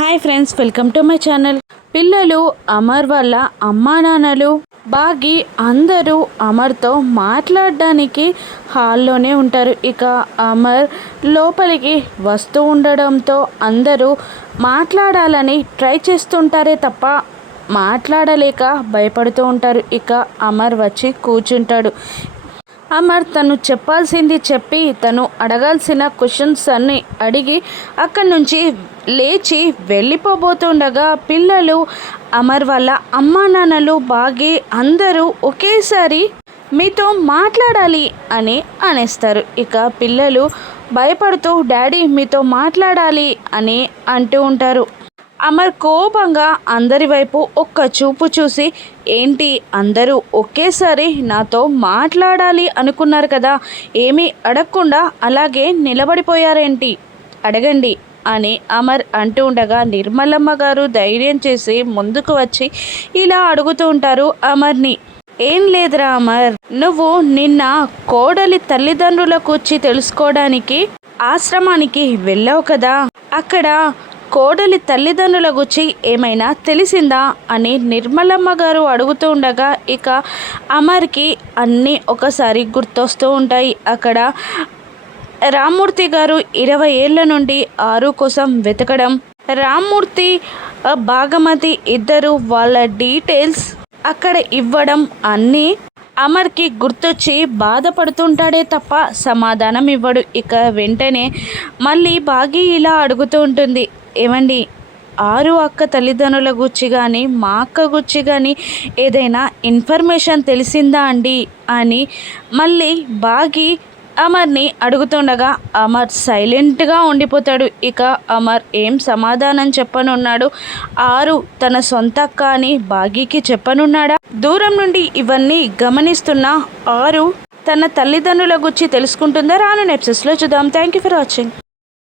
Hi friends welcome to my channel. పిల్లలు అమర్ వల్ల అమ్మా నాన్నలు బాగి అందరూ అమర్తో మాట్లాడడానికి హాల్లోనే ఉంటారు. ఇక అమర్ లోపలికి వస్తూ ఉండడంతో అందరూ మాట్లాడాలని ట్రై చేస్తుంటారే తప్ప మాట్లాడలేక భయపడుతూ ఉంటారు. ఇక అమర్ వచ్చి కూర్చుంటాడు. అమర్ తను చెప్పాల్సింది చెప్పి తను అడగాల్సిన క్వశ్చన్స్ అన్ని అడిగి అక్కడి నుంచి లేచి వెళ్ళిపోబోతుండగా పిల్లలు అమర్ వాళ్ళ అమ్మా నాన్నలు బాగి అందరూ ఒకేసారి మీతో మాట్లాడాలి అని అనేస్తారు. ఇక పిల్లలు భయపడుతూ డాడీ మీతో మాట్లాడాలి అని అంటూ ఉంటారు. అమర్ కోపంగా అందరి వైపు ఒక్క చూపు చూసి ఏంటి అందరూ ఒకేసారి నాతో మాట్లాడాలి అనుకున్నారు కదా ఏమీ అడగకుండా అలాగే నిలబడిపోయారేంటి? అడగండి అని అమర్ అంటూ ఉండగా నిర్మలమ్మ గారు ధైర్యం చేసి ముందుకు వచ్చి ఇలా అడుగుతూ ఉంటారు అమర్ని. ఏం లేదురా అమర్ నువ్వు నిన్న కోడలి తల్లిదండ్రుల కూర్చి తెలుసుకోవడానికి ఆశ్రమానికి వెళ్ళావు కదా అక్కడ కోడలి తల్లిదండ్రుల గురించి ఏమైనా తెలిసిందా అని నిర్మలమ్మ గారు అడుగుతూ ఉండగా ఇక అమర్కి అన్నీ ఒకసారి గుర్తొస్తూ ఉంటాయి. అక్కడ రామ్మూర్తి గారు ఇరవై ఏళ్ళ నుండి ఆరు కోసం వెతకడం రామ్మూర్తి భాగమతి ఇద్దరు వాళ్ళ డీటెయిల్స్ అక్కడ ఇవ్వడం అన్నీ అమర్కి గుర్తొచ్చి బాధపడుతుంటాడే తప్ప సమాధానం ఇవ్వడు. ఇక వెంటనే మళ్ళీ బాగి ఇలా అడుగుతూ ఉంటుంది. ఏమండి ఆరు అక్క తల్లిదండ్రుల గుచ్చి కానీ మా అక్క గుచ్చి కానీ ఏదైనా ఇన్ఫర్మేషన్ తెలిసిందా అండి? అని మళ్ళీ బాగి అమర్ని అడుగుతుండగా అమర్ సైలెంట్గా ఉండిపోతాడు. ఇక అమర్ ఏం సమాధానం చెప్పనున్నాడు? ఆరు తన సొంత అక్క అని బాగీకి చెప్పనున్నాడా? దూరం నుండి ఇవన్నీ గమనిస్తున్న ఆరు తన తల్లిదండ్రుల గురించి తెలుసుకుంటుందా? రాను నెప్సెస్లో చూద్దాం. Thank you for watching.